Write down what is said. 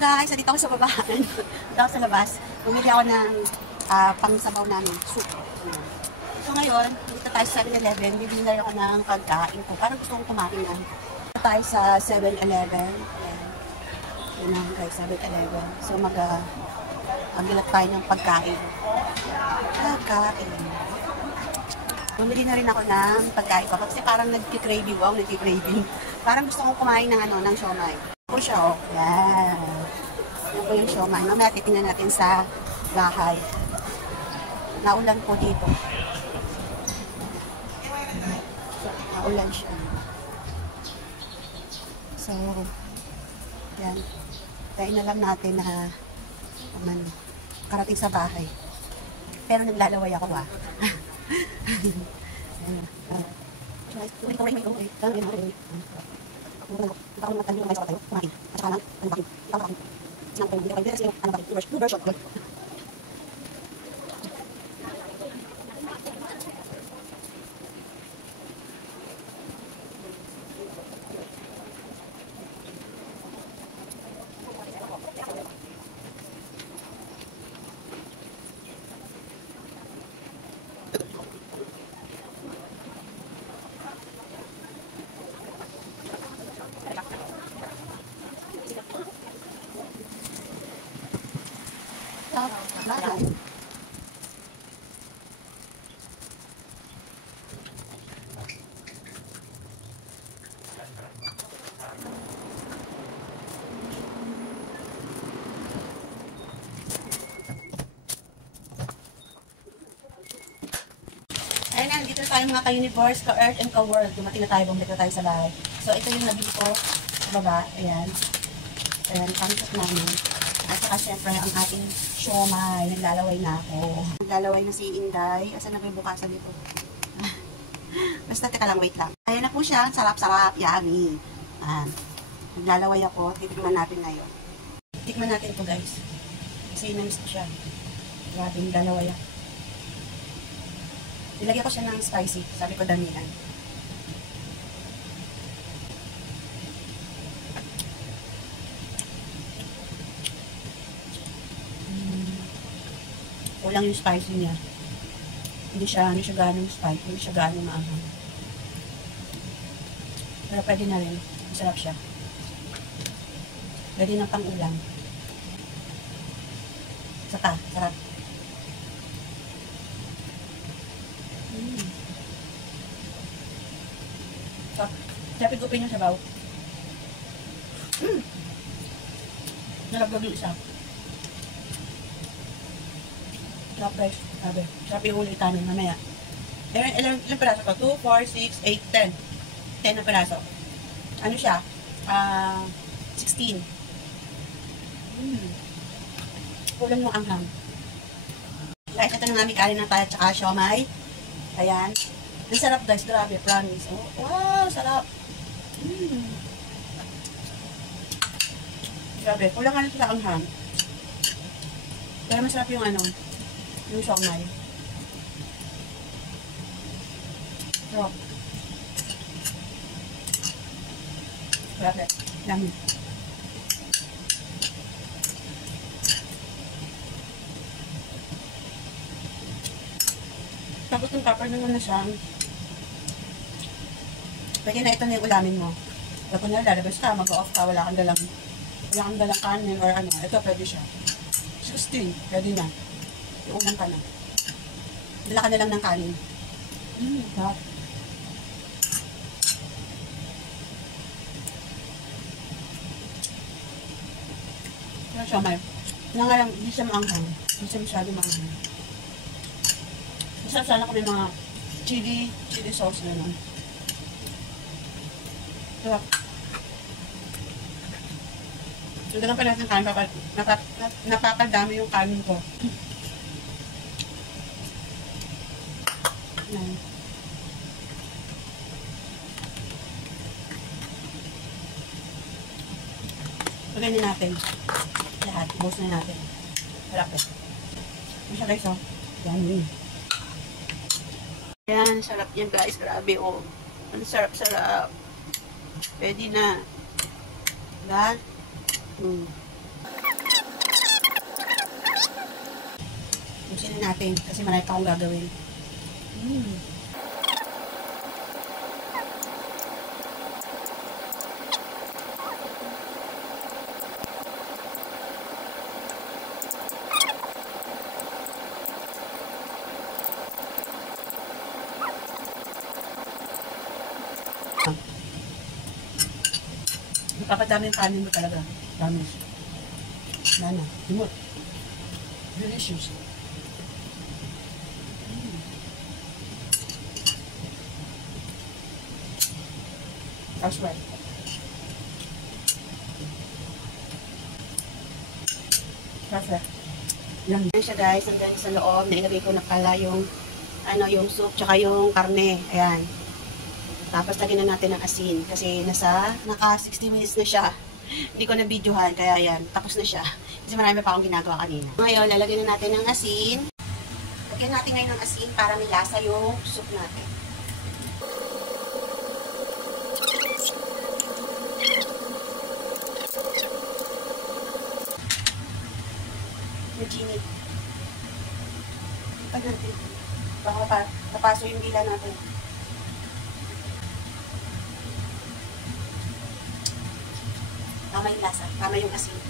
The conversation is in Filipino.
Guys, dito ako sa baba. Dito ako sa labas. Bumili ako ng pang-sabaw namin, soup. So ngayon, dito tayo sa 7-Eleven. Bibili na ako ng pagkain ko. Parang gusto kong kumain na. Dito tayo sa 7-Eleven. Yun lang guys, 7-Eleven. So mag-ilat tayo ng pagkain. Bumili na rin ako ng pagkain ko. Kasi parang nagki-craving. Wow, nagki-craving. Parang gusto kong kumain ng ng siomai. Ito siya, oh. Yan. Yan po yung siomai. Mamaya titingnan natin sa bahay. Naulan po dito. Naulan siya. So, yan. Kaya na lang natin na karating sa bahay. Pero naglalaway ako Ayan, dito tayo mga ka-universe, ka-earth, and ka-world. Dumating na tayo, bumalik na tayo sa bahay. So, ito yung nabili ko sa baba. Ayan. Ayan, pangsat namin. At saka, syempre, ang ating siomai. Naglalaway na ako. Naglalaway na si Inday. Asan na ba yung bukasan dito? Basta, teka lang, wait lang. Ayan na po siya. Sarap-sarap. Yummy. Ayan. Naglalaway ako. Titignan natin ngayon. Tikman natin ito, guys. Kasi namiss ko siya. Grabe, naglalaway ako. Nilagyan ko siya ng spicy. Sabi ko damihan. Kulang yung spicy niya. Hindi siya ganong spicy. Hindi siya ganong maanghang. Pero pwede na rin. Masarap siya. Pwede ng pang-ulam. Sarap. So, dapat gupin yung sabaw. Nalaglag yung isa. Sarap guys. Sabi. Sarap yung ulit namin mamaya. Ilang peraso ko? 2, 4, 6, 8, 10. 10 na peraso. Ano siya? 16. Kulang yung anghang. Guys, ito na namin kanin ng tayo at saka siomai. Ayan. Ang sarap guys, grabe, promise. Oh, wow, sarap. Grabe, kulang ka na sa anghang. Kaya masarap yung yung siomai. So, grabe, yummy. Tapos yung kapar naman na siya. Pwede na ito na yung ulamin mo. Kapag na lalabas ka, mag-off ka, wala kang dalang kanin or ito pwede siya. 16, pwede na. Iulam ka na. Dala ka na lang ng kanin. Sarap. Pero siya may, hindi siya maanghang. Hindi siya masyado maanghang. Masarap sana ko may mga chili sauce na naman. Sarap. So, dalang pa natin kanin. Napakadami yung kanin ko. Yan. Pagay na natin. Lahat. Ibos na natin. Sarap eh. Masya guys, oh. Yan. Yan. Sarap yan guys. Grabe, oh. Ang sarap-sarap. Pwede na. Lahat. natin kasi marami pa akong gagawin. Papadami yung kanin mo talaga. Dami. Nana, timot. Delicious. Housewife. Perfect. Yan siya guys. Hanggang sa loob, nailagay ko na pala yung yung soup tsaka yung karne. Ayan. Tapos lagyan na natin ng asin kasi naka 60 minutes na siya. Hindi ko na videohan kaya yan, tapos na siya. Kasi marami pa akong ginagawa kanina. Ngayon, lalagyan na natin ng asin. Lagyan natin ngayon ng asin para may lasa yung soup natin. Nag-init. Pag natin. Baka napaso yung dila natin. Tama yung lasa, tama yung asin.